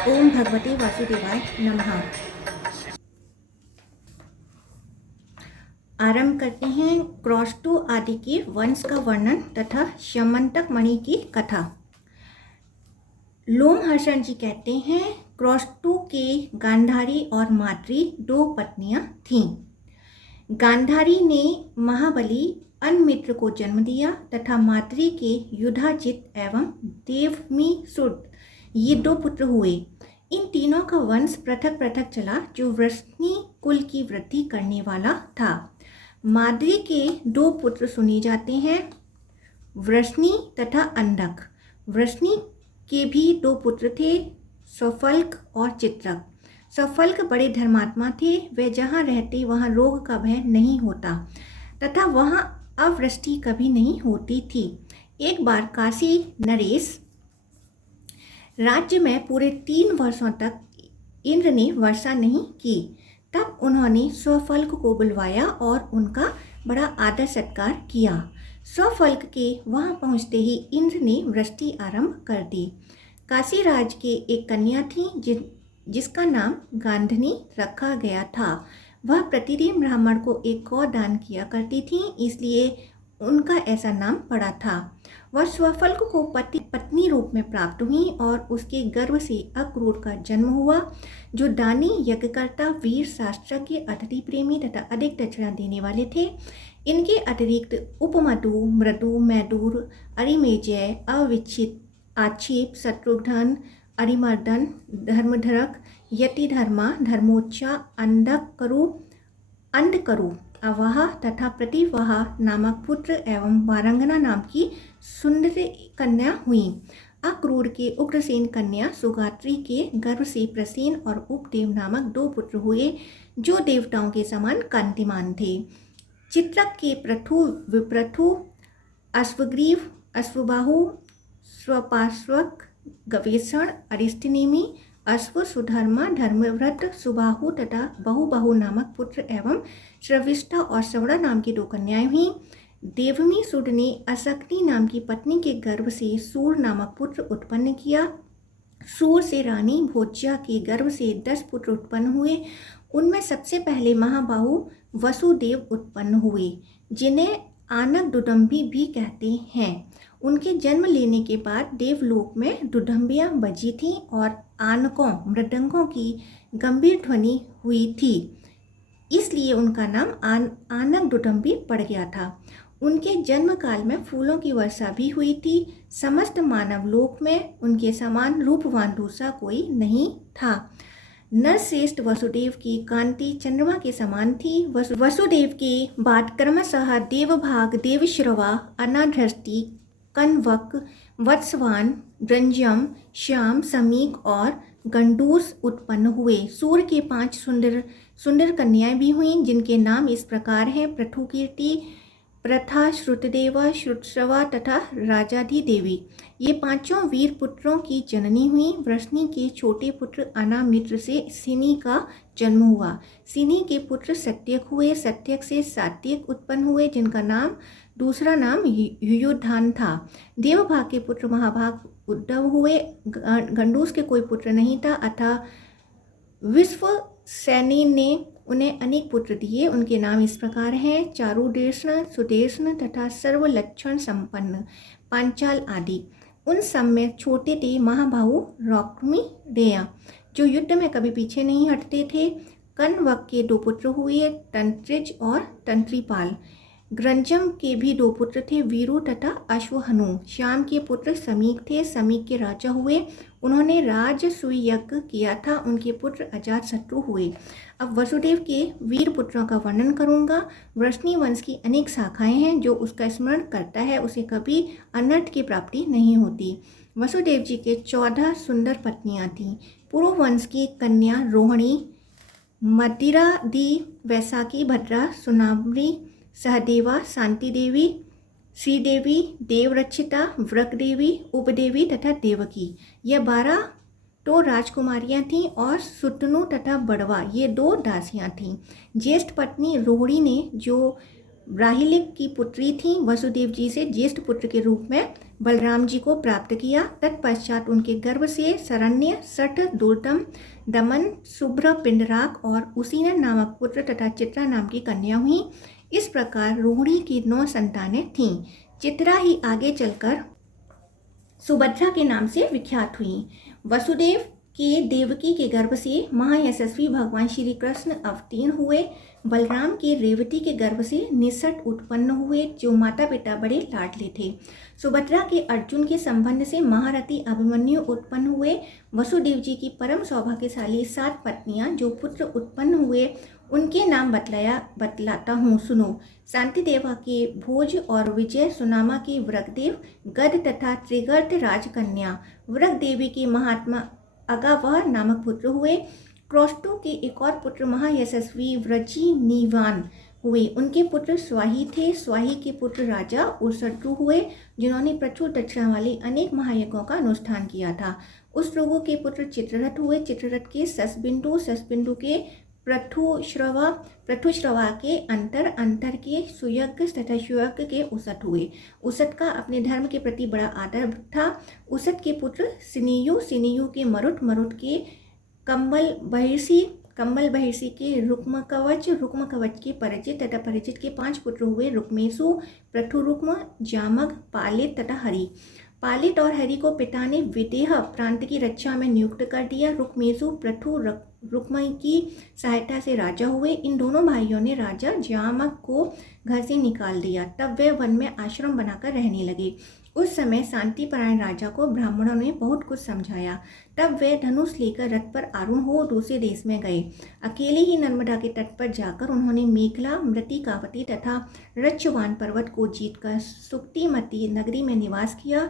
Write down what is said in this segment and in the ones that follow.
ओम भगवते वासुदेवाय नमः। आरंभ करते हैं क्रॉष्टु आदि के वंश का वर्णन तथा श्यमंतक मणि की कथा। लोमहर्षण जी कहते हैं, क्रॉष्टु के गांधारी और माद्री दो पत्नियां थीं। गांधारी ने महाबली अन्मित्र को जन्म दिया तथा माद्री के युधाजित एवं देवमीसुत ये दो पुत्र हुए। इन तीनों का वंश पृथक पृथक चला, जो वृष्णि कुल की वृद्धि करने वाला था। माद्री के दो पुत्र सुने जाते हैं, वृष्णि तथा अंधक। वृष्णि के भी दो पुत्र थे, स्वफल्क और चित्रक। स्वफल्क बड़े धर्मात्मा थे, वे जहाँ रहते वहाँ रोग का भय नहीं होता तथा वहाँ अवृष्टि कभी नहीं होती थी। एक बार काशी नरेश राज्य में पूरे 3 वर्षों तक इंद्र ने वर्षा नहीं की। तब उन्होंने स्वफल्क को बुलवाया और उनका बड़ा आदर सत्कार किया। स्वफल्क के वहां पहुंचते ही इंद्र ने वृष्टि आरंभ कर दी। काशी राज के एक कन्या थी जिसका नाम गांधनी रखा गया था। वह प्रतिदिन ब्राह्मण को एक गौ दान किया करती थी, इसलिए उनका ऐसा नाम पड़ा था। वह स्वफल्क को पत्नी रूप में प्राप्त हुई और उसके गर्भ से अक्रूर का जन्म हुआ, जो दानी, यज्ञकर्ता, वीर, शास्त्रज्ञ, अतिथि प्रेमी तथा अधिक दक्षिणा देने वाले थे। इनके अतिरिक्त उपमधु, मृदु, मैदुर, अरिमेजय, अविच्छित, आक्षेप, शत्रुघ्न, अरिमर्दन, धर्मधरक, यतिधर्मा, धर्मोच्चा, अंधकरु, अवाह तथा प्रतिवाह नामक पुत्र एवं वारंगना नाम की सुंदर कन्या हुई। अक्रूर के उग्रसेन कन्या सुगात्री के गर्भ से प्रसेन और उपदेव नामक 2 पुत्र हुए, जो देवताओं के समान कांतिमान थे। चित्रक के प्रथु, विप्रथु, अश्वग्रीव, अश्वबाहु, स्वपार्श्वक, गवेषण, अरिष्टनेमि, अश्व, सुधर्मा, धर्मव्रत, सुबाहु तथा बहुबाहु नामक पुत्र एवं श्रविष्ठा और श्रवणा नाम की 2 कन्याएं हुईं। देवमीसुत ने अशक्ति नाम की पत्नी के गर्भ से सूर नामक पुत्र उत्पन्न किया। सूर से रानी भोज्या के गर्भ से 10 पुत्र उत्पन्न हुए। उनमें सबसे पहले महाबाहु वसुदेव उत्पन्न हुए, जिन्हें आनक दुदंभी भी कहते हैं। उनके जन्म लेने के बाद देवलोक में दुदंबियां बजी थीं और आनकों, मृदंगों की गंभीर ध्वनि हुई थी, इसलिए उनका नाम आनक दुदंबी पड़ गया था। उनके जन्म काल में फूलों की वर्षा भी हुई थी। समस्त मानव लोक में उनके समान रूपवान दूसरा कोई नहीं था। नरश्रेष्ठ वसुदेव की कांति चंद्रमा के समान थी। वसुदेव के बाद क्रमशः देवभाग, देवश्रवा, अनाधृष्टि, कण्वक, वत्सवान, गृंजम, श्याम, समीक और गंडूस उत्पन्न हुए। सूर्य के 5 सुंदर कन्याएं भी हुईं, जिनके नाम इस प्रकार हैं, पृथुकीर्ति, प्रथा, श्रुतदेवा, श्रुतश्रवा तथा राजाधि देवी। ये 5 वीर पुत्रों की जननी हुई। वृष्णि के छोटे पुत्र अनामित्र से सिनी का जन्म हुआ। सिनी के पुत्र सत्यक हुए। सत्यक से सात्यक उत्पन्न हुए, जिनका दूसरा नाम युयुधान था। देवभाग के पुत्र महाभाग उद्धव हुए। गंडूस के कोई पुत्र नहीं था, अतः विश्वसैनी ने उन्हें अनेक पुत्र दिए। उनके नाम इस प्रकार हैं, चारुदेशन, सुदेशन तथा सर्वलक्षण संपन्न, पांचाल आदि। उन सब में छोटे थे महाबाहु रौक्मिदेय, जो युद्ध में कभी पीछे नहीं हटते थे। कण्वक के 2 पुत्र हुए, तंत्रिज और तंत्रीपाल। ग्रंजम के भी 2 पुत्र थे, वीरु तथा अश्वहनु। श्याम के पुत्र समीक थे, समीक के राजा हुए। उन्होंने राजसूय यज्ञ किया था। उनके पुत्र अजातशत्रु हुए। अब वसुदेव के वीर पुत्रों का वर्णन करूंगा। वृष्णि वंश की अनेक शाखाएं हैं, जो उसका स्मरण करता है उसे कभी अनर्थ की प्राप्ति नहीं होती। वसुदेव जी के 14 सुंदर पत्नियां थीं। पूर्व वंश की कन्या रोहिणी, मदिरादि, वैशाखी, भद्रा, सुनावरी, सहदेवा, शांति देवी, श्रीदेवी, देवरक्षिता, वृकदेवी, उपदेवी तथा देवकी, ये 12 तो राजकुमारियां थीं और सुतनु तथा बड़वा ये 2 दासियां थीं। ज्येष्ठ पत्नी रोहिणी ने, जो राहिलिक की पुत्री थी, वसुदेव जी से ज्येष्ठ पुत्र के रूप में बलराम जी को प्राप्त किया। तत्पश्चात उनके गर्भ से शरण्य, सठ, दुर्दम, दमन, शुभ्र, पिंडराक और उसीनन नामक पुत्र तथा चित्रा नाम की कन्या हुई। इस प्रकार रोहिणी की 9 संतानें थीं। चित्रा ही आगे चलकर सुभद्रा के नाम से विख्यात हुई। वसुदेव के देवकी के गर्भ से महायशस्वी भगवान श्री कृष्ण अवतीर्ण हुए। बलराम के रेवती के गर्भ से निषठ उत्पन्न हुए, जो माता पिता बड़े लाडले थे। सुभद्रा के अर्जुन के संबंध से महारथी अभिमन्यु उत्पन्न हुए। वसुदेव जी की परम सौभाग्यशाली 7 पत्नियां जो पुत्र उत्पन्न हुए, उनके नाम बतलाता हूँ, सुनो। शांति देवा के भोज और विजय, सुनामा के वृगदेव, गद तथा त्रिगर्त राजकन्या वृग देवी के महात्मा अगावह नामक पुत्र हुए। क्रोष्टो के एक और पुत्र महायशस्वी व्रजी नीवान हुए। उनके पुत्र स्वाही थे। स्वाही के पुत्र राजा उर्सड्रु हुए, जिन्होंने प्रचुर दक्षिणा वाली अनेक महायज्ञों का अनुष्ठान किया था। उस लोगों के पुत्र चित्ररथ हुए। चित्ररथ के ससबिंदु, ससबिंदु के पृथुश्रवा के अंतर के सुयज्ञ तथा सुयज्ञ के उसत हुए। उसत का अपने धर्म के प्रति बड़ा आदर था। उसत के पुत्र सिनियु, सिनियु के मरुत, मरुत के कंबल बहिर्षि के रुक्म कवच के परिचित तथा परिचित के 5 पुत्र हुए। रुक्मेशु, पृथुरुक्म, जामग, पालित तथा हरि। पालित और हरि को पिता ने विदेह प्रांत की रक्षा में नियुक्त कर दिया। रुक्मेशु पृथु रुक्म की सहायता से राजा हुए। इन दोनों भाइयों ने राजा जामग को घर से निकाल दिया। तब वे वन में आश्रम बनाकर रहने लगे। उस समय शांतिपरायण राजा को ब्राह्मणों ने बहुत कुछ समझाया। तब वे धनुष लेकर रथ पर आरूढ़ हो दूसरे देश में गए। अकेले ही नर्मदा के तट पर जाकर उन्होंने मेखला, मृतिकावती तथा रच्छवान पर्वत को जीतकर सुक्तिमती नगरी में निवास किया।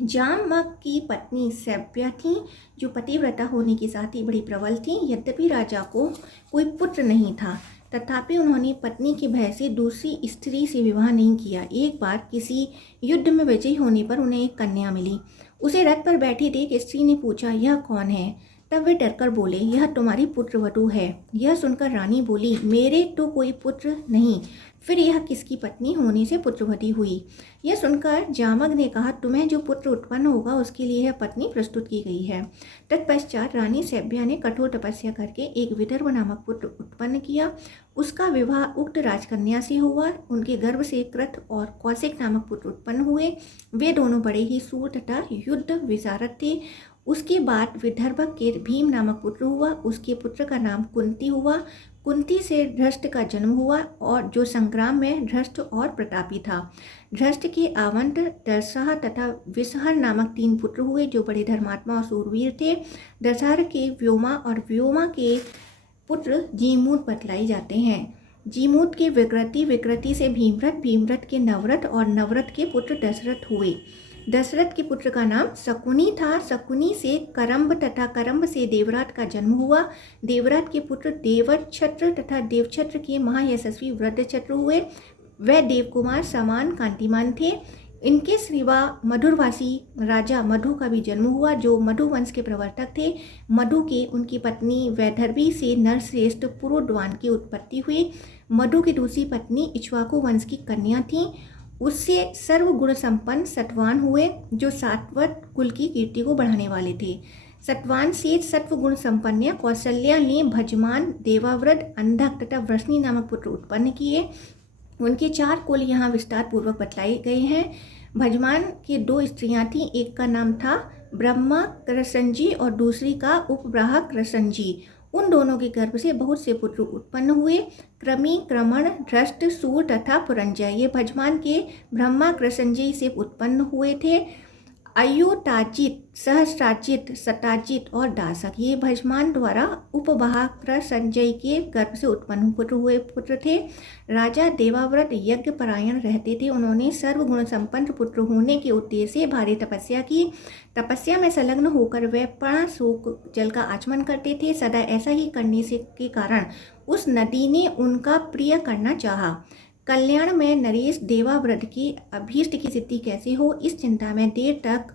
जामग की पत्नी सैव्या थी, जो पतिव्रता होने के साथ ही बड़ी प्रबल थी। यद्यपि राजा को कोई पुत्र नहीं था, तथापि उन्होंने पत्नी के भय से दूसरी स्त्री से विवाह नहीं किया। एक बार किसी युद्ध में विजयी होने पर उन्हें एक कन्या मिली। उसे रथ पर बैठी देख स्त्री ने पूछा, यह कौन है? तब वे डरकर बोले, यह तुम्हारी पुत्रवधू है। यह सुनकर रानी बोली, मेरे तो कोई पुत्र नहीं, फिर यह किसकी पत्नी होने से पुत्रवती हुई? यह सुनकर जामग ने कहा, तुम्हें जो पुत्र उत्पन्न होगा उसके लिए यह पत्नी प्रस्तुत की गई है। तत्पश्चात रानी सैव्या ने कठोर तपस्या करके एक विदर्भ नामक पुत्र उत्पन्न किया। उसका विवाह उक्त राजकन्या से हुआ। उनके गर्भ से कृत और कौशिक नामक पुत्र उत्पन्न हुए। वे दोनों बड़े ही सूर तथा युद्ध विशारद थे। उसके बाद विदर्भ के भीम नामक पुत्र हुआ। उसके पुत्र का नाम कुंती हुआ। कुंती से धृष्ट का जन्म हुआ, और जो संग्राम में धृष्ट और प्रतापी था। धृष्ट के आवंत, दरसह तथा विसहर नामक 3 पुत्र हुए, जो बड़े धर्मात्मा और सूरवीर थे। दरसहर के व्योमा और व्योमा के पुत्र जीमूत बतलाए जाते हैं। जीमूत के विकृति से भीमरथ, भीमरथ के नवरथ और नवरथ के पुत्र दशरथ हुए। दशरथ के पुत्र का नाम शकुनी था। शकुनी से करम्ब तथा करम्ब से देवराट का जन्म हुआ। देवराट के पुत्र देवछत्र तथा देवछत्र के महायशस्वी वृद्धछत्र हुए। वह देवकुमार समान कांतिमान थे। इनके सिवा मधुरवासी राजा मधु का भी जन्म हुआ, जो मधु वंश के प्रवर्तक थे। मधु के उनकी पत्नी वैदर्भी से नरश्रेष्ठ पुरुद्वान की उत्पत्ति हुई। मधु की दूसरी पत्नी इक्ष्वाकु वंश की कन्या थी। उससे सर्वगुण संपन्न सतवान हुए, जो सात्वत कुल की कीर्ति को बढ़ाने वाले थे। सतवान से सत्वगुण संपन्न कौशल्या ने भजमान, देवाव्रत, अंधक तथा वृष्णि नामक पुत्र उत्पन्न किए। उनके 4 कुल यहाँ विस्तार पूर्वक बतलाए गए हैं। भजमान की 2 स्त्रियां थीं। एक का नाम था ब्रह्मा कृसंजी और दूसरी का उपब्राह कृसंजी। उन दोनों के गर्भ से बहुत से पुत्र उत्पन्न हुए। क्रमी, क्रमण, धृष्ट, सूर तथा पुरंजय ये भजमान के ब्रह्मा कृसंजय से उत्पन्न हुए थे। अयुताजित, सहस्राजित, सताजित और दासक ये भजमान द्वारा उपबाह कृसंजय के गर्भ से उत्पन्न पुत्र थे। राजा देवाव्रत यज्ञ परायण रहते थे। उन्होंने सर्वगुण संपन्न पुत्र होने के उद्देश्य से भारी तपस्या की। तपस्या में संलग्न होकर वे प्राणशोक जल का आचमन करते थे। सदा ऐसा ही करने से के कारण उस नदी ने उनका प्रिय करना चाहा। कल्याण में नरेश देवाव्रत की अभीष्ट की सिद्धि कैसे हो, इस चिंता में देर तक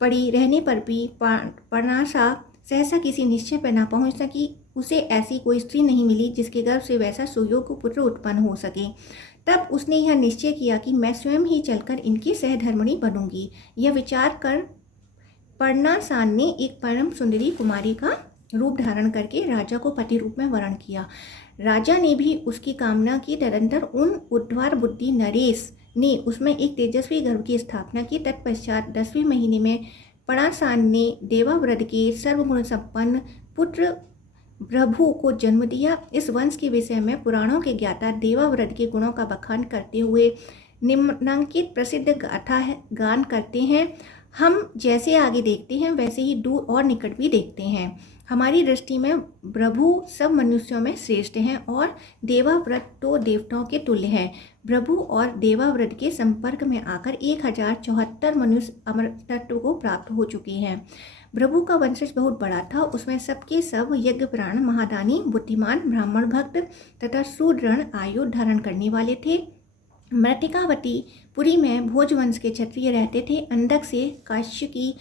पड़ी रहने पर भी पर्णाशा सहसा किसी निश्चय पर न पहुंच सकी। उसे ऐसी कोई स्त्री नहीं मिली जिसके गर्भ से वैसा सुयोग्य पुत्र उत्पन्न हो सके। तब उसने यह निश्चय किया कि मैं स्वयं ही चलकर इनकी सहधर्मिणी बनूंगी। यह विचार कर पर्णासान ने एक परम सुंदरी कुमारी का रूप धारण करके राजा को पति रूप में वरण किया। राजा ने भी उसकी कामना की। तदंतर उन उद्वार बुद्धि नरेश ने उसमें एक तेजस्वी गर्भ की स्थापना की। तत्पश्चात 10वें महीने में पर्णासान ने देवाव्रत के सर्वगुण संपन्न पुत्र प्रभु को जन्म दिया। इस वंश के विषय में पुराणों के ज्ञाता देवाव्रत के गुणों का बखान करते हुए निम्नांकित प्रसिद्ध गाथा गान करते हैं। हम जैसे आगे देखते हैं वैसे ही दूर और निकट भी देखते हैं। हमारी दृष्टि में प्रभु सब मनुष्यों में श्रेष्ठ हैं और देवाव्रत तो देवताओं के तुल्य है। प्रभु और देवाव्रत के संपर्क में आकर 1074 मनुष्य अमरत्व को प्राप्त हो चुके हैं। प्रभु का वंशज बहुत बड़ा था। उसमें सबके सब यज्ञ प्राण, महादानी, बुद्धिमान, ब्राह्मण भक्त तथा सुदृढ़ आयु धारण करने वाले थे। मृतिकावती पुरी में भोजवंश के क्षत्रिय रहते थे। अंधक से काश्य की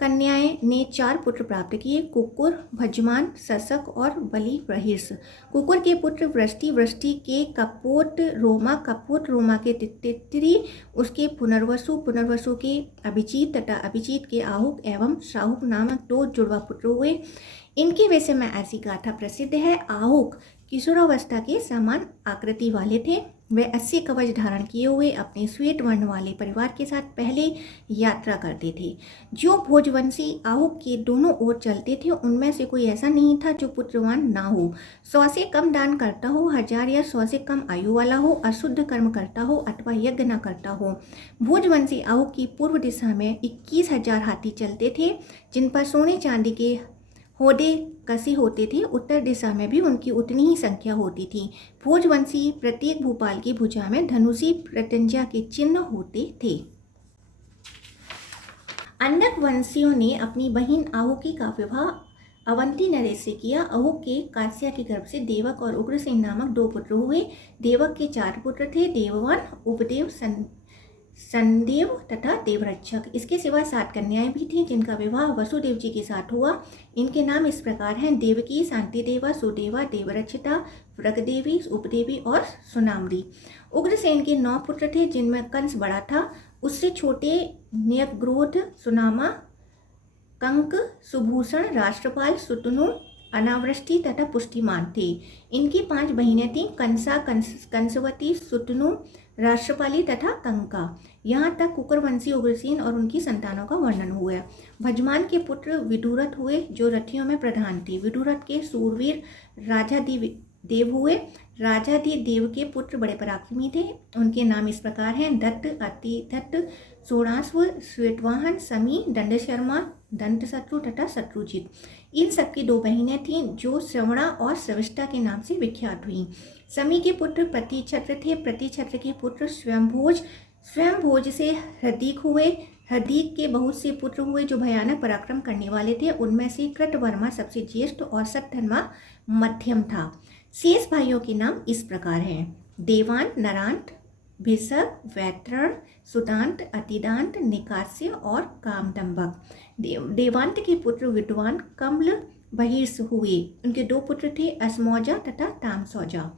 कन्याएं ने 4 पुत्र प्राप्त किए, कुकुर, भजमान, सशक और बलि प्रहिर्ष। कुकुर के पुत्र वृष्टि, वृष्टि के कपोत रोमा के तित्री, उसके पुनर्वसु, पुनर्वसु के अभिजीत तथा अभिजीत के आहुक एवं शाहुक नामक 2 जुड़वा पुत्र हुए। इनके विषय में ऐसी गाथा प्रसिद्ध है। आहुक किशोरावस्था के समान आकृति वाले थे। वे 80 कवच धारण किए हुए अपने श्वेत वर्ण वाले परिवार के साथ पहले यात्रा करते थे। जो भोजवंशी आहुक के दोनों ओर चलते थे उनमें से कोई ऐसा नहीं था जो पुत्रवान ना हो, 100 से कम दान करता हो, 1000 या 100 से कम आयु वाला हो, अशुद्ध कर्म करता हो अथवा यज्ञ न करता हो। भोजवंशी आहुक की पूर्व दिशा में 21,000 हाथी चलते थे जिन पर सोने चांदी के होदे कसे होते थे। उत्तर दिशा में भी उनकी उतनी ही संख्या होती थी। भोजवंशी प्रत्येक भूपाल की भुजा में धनुषी प्रत्यंजा के चिन्ह होते थे। अंधक वंशियों ने अपनी बहन आहुकी का विवाह अवंती नरेश से किया। अहुक के कास्या के गर्भ से देवक और उग्रसेन नामक 2 पुत्र हुए। देवक के 4 पुत्र थे, देववान, उपदेव, संदेव तथा देवरक्षक। इसके सिवा 7 कन्याएं भी थीं जिनका विवाह वसुदेव जी के साथ हुआ। इनके नाम इस प्रकार हैं: देवकी, शांतिदेवा, सुदेवा, देवरक्षिता, व्रगदेवी, उपदेवी और सुनामरी। उग्रसेन के 9 पुत्र थे जिनमें कंस बड़ा था। उससे छोटे न्यग्रोध, सुनामा, कंक, सुभूषण, राष्ट्रपाल, सुतनु, अनावृष्टि तथा पुष्टिमान थे। इनकी 5 बहिनें थीं: कंसा, कंसवती, सुतनु, राष्ट्रपाली तथा कंका। यहाँ तक कुकरवंशी उग्रसेन और उनकी संतानों का वर्णन हुआ। भजमान के पुत्र विदुरथ हुए जो रथियों में प्रधान थे। विदुरथ के सूरवीर राजाधिदेव हुए। राजाधिदेव के पुत्र बड़े पराक्रमी थे। उनके नाम इस प्रकार हैं: दत्त, अतिदत्त, सोणास्व, श्वेतवाहन, समी, दंडशर्मा, दंतशत्रु तथा शत्रुजित। इन सबकी 2 बहिनें थीं जो श्रवणा और श्रविष्ठा के नाम से विख्यात हुईं। समी के पुत्र प्रतिछत्र थे। प्रतिछत्र के पुत्र स्वयंभोज, स्वयंभोज से हृदीक हुए। हृदीक के बहुत से पुत्र हुए जो भयानक पराक्रम करने वाले थे। उनमें से कृतवर्मा सबसे ज्येष्ठ और सत्यधर्मा मध्यम था। शेष भाइयों के नाम इस प्रकार हैं: देवान, नरांत, भिषक, वैतरण, सुदांत, अतिदांत, निकास्य और कामदंबक। देवांत के पुत्र विद्वान कमल बहिर्ष हुए। उनके 2 पुत्र थे, असमौजा तथा तामसौजा।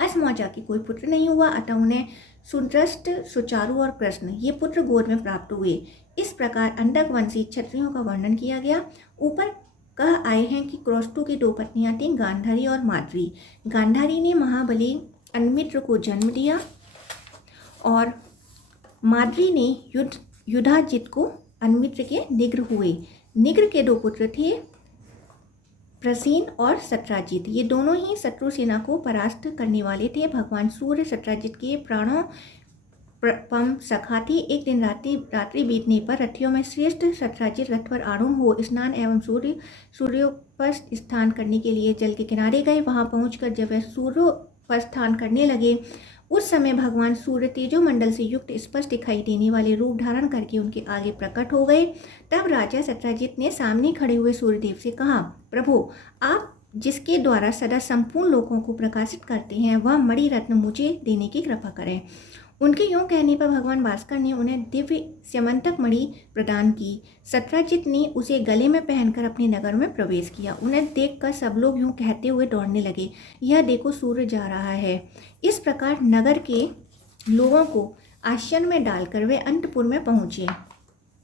असमौजा के कोई पुत्र नहीं हुआ अतः उन्हें सुदृष्ट, सुचारु और कृष्ण ये पुत्र गोद में प्राप्त हुए। इस प्रकार अंधक वंशी क्षत्रियों का वर्णन किया गया। ऊपर कह आए हैं कि क्रौष्टु की 2 पत्नियां थीं, गांधारी और माद्री। गांधारी ने महाबली अन्मित्र को जन्म दिया और माद्री ने युधाजित को अन्मित्र के निग्र हुए। निग्र के 2 पुत्र थे, प्रसेन और सत्राजित। ये दोनों ही शत्रु सेना को परास्त करने वाले थे। भगवान सूर्य सत्राजित के प्राणों पम सखा थे। एक दिन रात्रि बीतने पर रथियों में श्रेष्ठ सत्राजित रथ पर आरूढ़ हो स्नान एवं सूर्योपस्थ स्थान करने के लिए जल के किनारे गए। वहां पहुंचकर जब वह सूर्योपस्थान करने लगे उस समय भगवान सूर्य तेजोमंडल से युक्त स्पष्ट दिखाई देने वाले रूप धारण करके उनके आगे प्रकट हो गए। तब राजा सत्राजित ने सामने खड़े हुए सूर्यदेव से कहा, प्रभु, आप जिसके द्वारा सदा संपूर्ण लोकों को प्रकाशित करते हैं वह मणि रत्न मुझे देने की कृपा करें। उनके यूं कहने पर भगवान भास्कर ने उन्हें दिव्य स्यमंतक मणि प्रदान की। सत्राजित ने उसे गले में पहनकर अपने नगर में प्रवेश किया। उन्हें देखकर सब लोग यूं कहते हुए दौड़ने लगे, यह देखो सूर्य जा रहा है। इस प्रकार नगर के लोगों को आश्चर्य में डालकर वे अंतपुर में पहुंचे।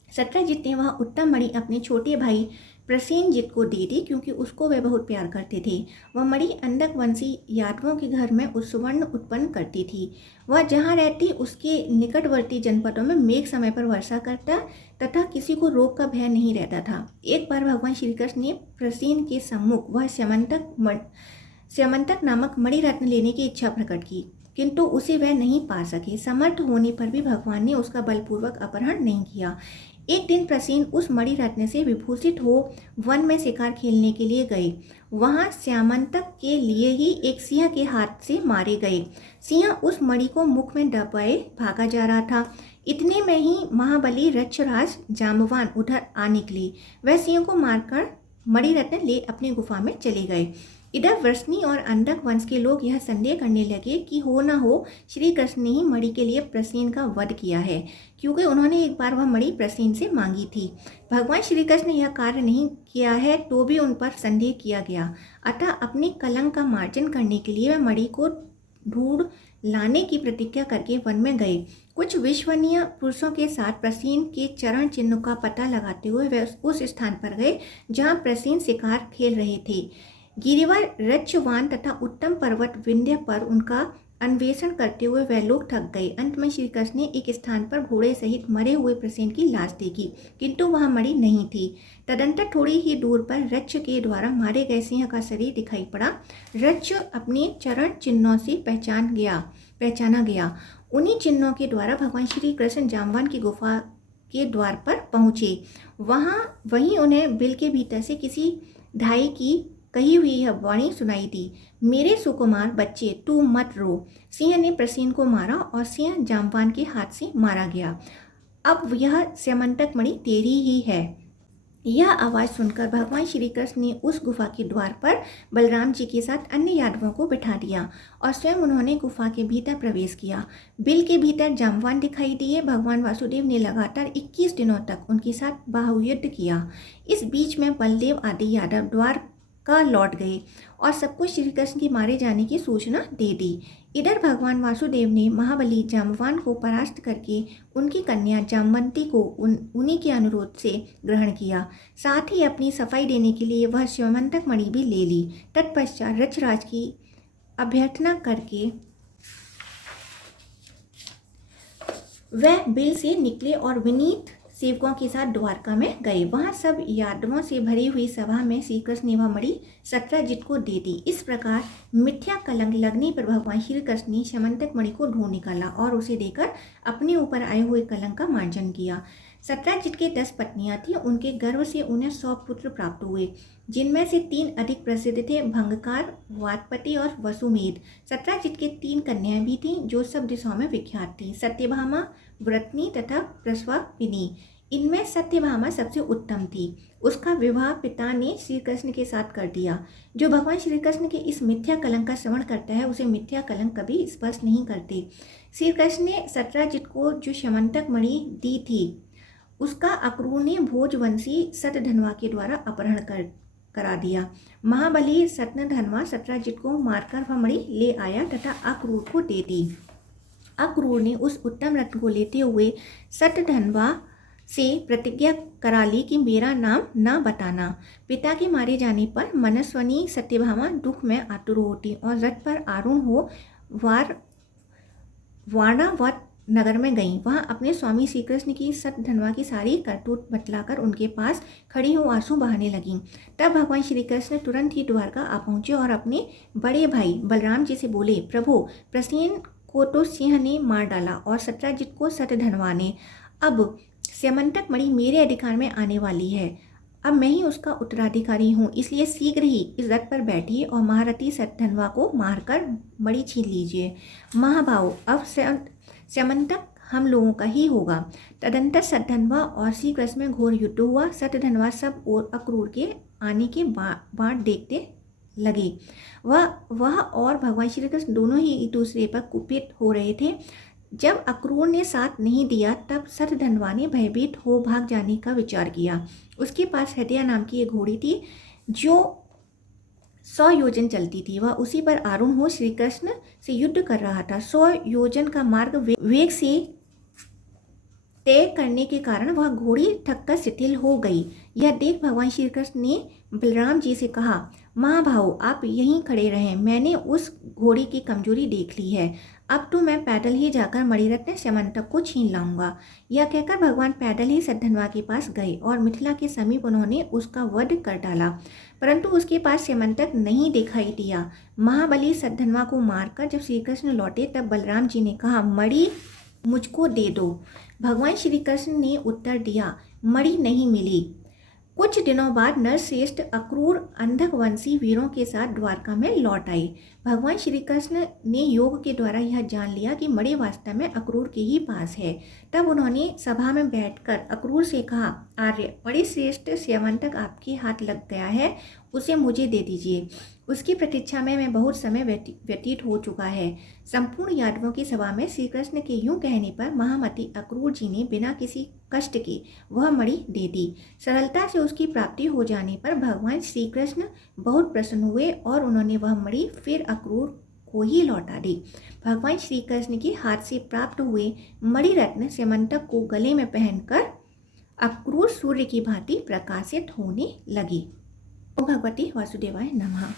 सत्यजित ने वह उत्तम मणि अपने छोटे भाई प्रसेनजित को दे दी, क्योंकि उसको वे बहुत प्यार करते थे। वह मणि अंधक वंशी यादवों के घर में सुवर्ण उत्पन्न करती थी। वह जहाँ रहती उसके निकटवर्ती जनपदों में मेघ समय पर वर्षा करता तथा किसी को रोग का भय नहीं रहता था। एक बार भगवान श्री कृष्ण ने प्रसेन के सम्मुख वह स्यमंतक नामक मणिरत्न लेने की इच्छा प्रकट की, किंतु उसे वह नहीं पा सके। समर्थ होने पर भी भगवान ने उसका बलपूर्वक अपहरण नहीं किया। एक दिन प्रसेन उस मणिरत्न से विभूषित हो वन में शिकार खेलने के लिए गए। वहां स्यामंतक के लिए ही एक सिंह के हाथ से मारे गए। सिंह उस मणि को मुख में दबाए भागा जा रहा था। इतने में ही महाबली रक्षराज जाम्बवान उधर आ निकले। वह सिंह को मारकर मणिरत्न ले अपनी गुफा में चले गए। इधर वृष्णि और अंधक वंश के लोग यह संदेह करने लगे कि हो न हो श्री कृष्ण ने ही मणि के लिए प्रसेन का वध किया है, क्योंकि उन्होंने एक बार वह मणि प्रसेन से मांगी थी। भगवान श्री कृष्ण ने यह कार्य नहीं किया है तो भी उन पर संदेह किया गया। अतः अपने कलंक का मार्जन करने के लिए वह मणि को ढूंढ लाने की प्रतिज्ञा करके वन में गए। कुछ विश्वसनीय पुरुषों के साथ प्रसेन के चरण चिन्ह का पता लगाते हुए वे उस स्थान पर गए जहाँ प्रसेन शिकार खेल रहे थे। गिरिवर रक्षवान तथा उत्तम पर्वत विंध्य पर उनका अन्वेषण करते हुए वह लोग थक गए। अंत में श्री कृष्ण ने एक स्थान पर घोड़े सहित मरे हुए प्रसेन की लाश देखी, किंतु वह मणि नहीं थी। तदंतर थोड़ी ही दूर पर रक्ष के द्वारा मारे गए सिंह का शरीर दिखाई पड़ा। रक्ष अपने चरण चिन्हों से पहचाना गया। उन्हीं चिन्हों के द्वारा भगवान श्री कृष्ण जाम्बवान की गुफा के द्वार पर पहुंचे। वहीं उन्हें बिल के भीतर से किसी ढाई की कही हुई यह वाणी सुनाई दी, मेरे सुकुमार बच्चे तू मत रो। सिंह ने प्रसेन को मारा और सिंह जाम्बवान के हाथ से मारा गया। अब यह स्यमंतक मणि तेरी ही है। यह आवाज़ सुनकर भगवान श्री कृष्ण ने उस गुफा के द्वार पर बलराम जी के साथ अन्य यादवों को बिठा दिया और स्वयं उन्होंने गुफा के भीतर प्रवेश किया। बिल के भीतर जाम्बवान दिखाई दिए। भगवान वासुदेव ने लगातार 21 दिनों तक उनके साथ बाहुयुद्ध किया। इस बीच में बलदेव आदि यादव द्वार का लौट गए और सबको श्री कृष्ण के मारे जाने की सूचना दे दी। इधर भगवान वासुदेव ने महाबली जाम्बवान को परास्त करके उनकी कन्या जामवंती को उन्हीं के अनुरोध से ग्रहण किया। साथ ही अपनी सफाई देने के लिए वह स्यमंतक मणि भी ले ली। तत्पश्चात रक्षराज की अभ्यर्थना करके वह बिल से निकले और विनीत सेवकों के साथ द्वारका में गए। वहां सब यादवों से भरी हुई सभा में श्री कृष्ण ने वह मणि सत्यजित को दे दी। इस प्रकार मिथ्या कलंक लगने पर भगवान श्री कृष्ण ने स्यमंतक मणि को ढूंढ निकाला और उसे देकर अपने ऊपर आए हुए कलंक का मार्जन किया। सत्यजित के 10 पत्नियां थीं। उनके गर्भ से उन्हें 100 पुत्र प्राप्त हुए, जिनमें से 3 अधिक प्रसिद्ध थे, भंगकार, वातपति और वसुमेध। सत्यजित के 3 कन्याएं भी थीं जो सब दिशाओं में विख्यात थीं, सत्यभामा, व्रतनी तथा प्रसवापिनी। इनमें सत्यभामा सबसे उत्तम थी। उसका विवाह पिता ने श्री कृष्ण के साथ कर दिया। जो भगवान श्री कृष्ण के इस मिथ्या कलंक का श्रवण करता है उसे मिथ्या कलंक कभी स्पर्श नहीं करते। श्री कृष्ण ने सत्यजित को जो स्यमंतक मणि दी थी उसका अक्रूर ने भोजवंशी सतधन्वा के द्वारा अपहरण करा दिया। महाबली सतधन्वा सत्यजित को मारकर वह मणि ले आया तथा अक्रूर को दे दी। अक्रूर ने उस उत्तम रत्न को लेते हुए सतधन्वा से प्रतिज्ञा करा ली कि मेरा नाम न बताना। पिता के मारे जाने पर मनस्वनी सत्यभामा दुख में आतुर होती और रथ पर आरूढ़ हो वाराणवत नगर में गईं। वहां अपने स्वामी श्री कृष्ण की सतधन्वा की सारी करतूत बतलाकर उनके पास खड़ी हो आंसू बहाने लगीं। तब भगवान श्री कृष्ण तुरंत ही द्वारका आ पहुंचे और अपने बड़े भाई बलराम जी से बोले, प्रभु, प्रसेन को तो सिंह ने मार डाला और सत्यजित को सतधन्वा ने। अब स्यमंतक मणि मेरे अधिकार में आने वाली है। अब मैं ही उसका उत्तराधिकारी हूँ, इसलिए शीघ्र ही इस रथ पर बैठिए और महारथी सतधन्वा को मारकर मणि छीन लीजिए। महाभाव, अब स्यमंतक हम लोगों का ही होगा। तदंतर सतधन्वा और श्री कृष्ण में घोर युद्ध हुआ। सतधन्वा सब और अक्रूर के आने के बाट देखते लगे। वह और भगवान श्री कृष्ण दोनों ही एक दूसरे पर कुपित हो रहे थे। जब अक्रूर ने साथ नहीं दिया तब सतधन्वा ने भयभीत हो भाग जाने का विचार किया। उसके पास हृदया नाम की एक घोड़ी थी जो 100 योजन चलती थी। वह उसी पर आरूढ़ हो श्री कृष्ण से युद्ध कर रहा था। 100 योजन का मार्ग वेग से तय करने के कारण वह घोड़ी थककर शिथिल हो गई। यह देख भगवान श्री कृष्ण ने बलराम जी से कहा, महाभाव आप यहीं खड़े रहें, मैंने उस घोड़ी की कमजोरी देख ली है। अब तो मैं पैदल ही जाकर मणिरत्न स्यमंतक को छीन लाऊंगा। यह कहकर भगवान पैदल ही सद्धनवा के पास गए और मिथिला के समीप उन्होंने उसका वध कर डाला, परंतु उसके पास स्यमंतक नहीं दिखाई दिया। महाबली सद्धनवा को मारकर जब श्री कृष्ण लौटे तब बलराम जी ने कहा, मणि मुझको दे दो। भगवान श्री कृष्ण ने उत्तर दिया, मणि नहीं मिली। कुछ दिनों बाद नरश्रेष्ठ अक्रूर अंधकवंशी वीरों के साथ द्वारका में लौट आए। भगवान श्री कृष्ण ने योग के द्वारा यह जान लिया कि मणि वास्तव में अक्रूर के ही पास है। तब उन्होंने सभा में बैठकर अक्रूर से कहा, आर्य, मणि श्रेष्ठ स्यमंतक आपके हाथ लग गया है, उसे मुझे दे दीजिए। उसकी प्रतीक्षा में मैं बहुत समय व्यतीत हो चुका है। संपूर्ण यादवों की सभा में श्री कृष्ण के यूं कहने पर महामती अक्रूर जी ने बिना किसी कष्ट के वह मणि दे दी। सरलता से उसकी प्राप्ति हो जाने पर भगवान श्री कृष्ण बहुत प्रसन्न हुए और उन्होंने वह मणि फिर अक्रूर को ही लौटा दी। भगवान श्री कृष्ण के हाथ से प्राप्त हुए मणिरत्न स्यमंतक को गले में पहनकर अक्रूर सूर्य की भांति प्रकाशित होने लगी। ओम भगवती वासुदेवाय नमः।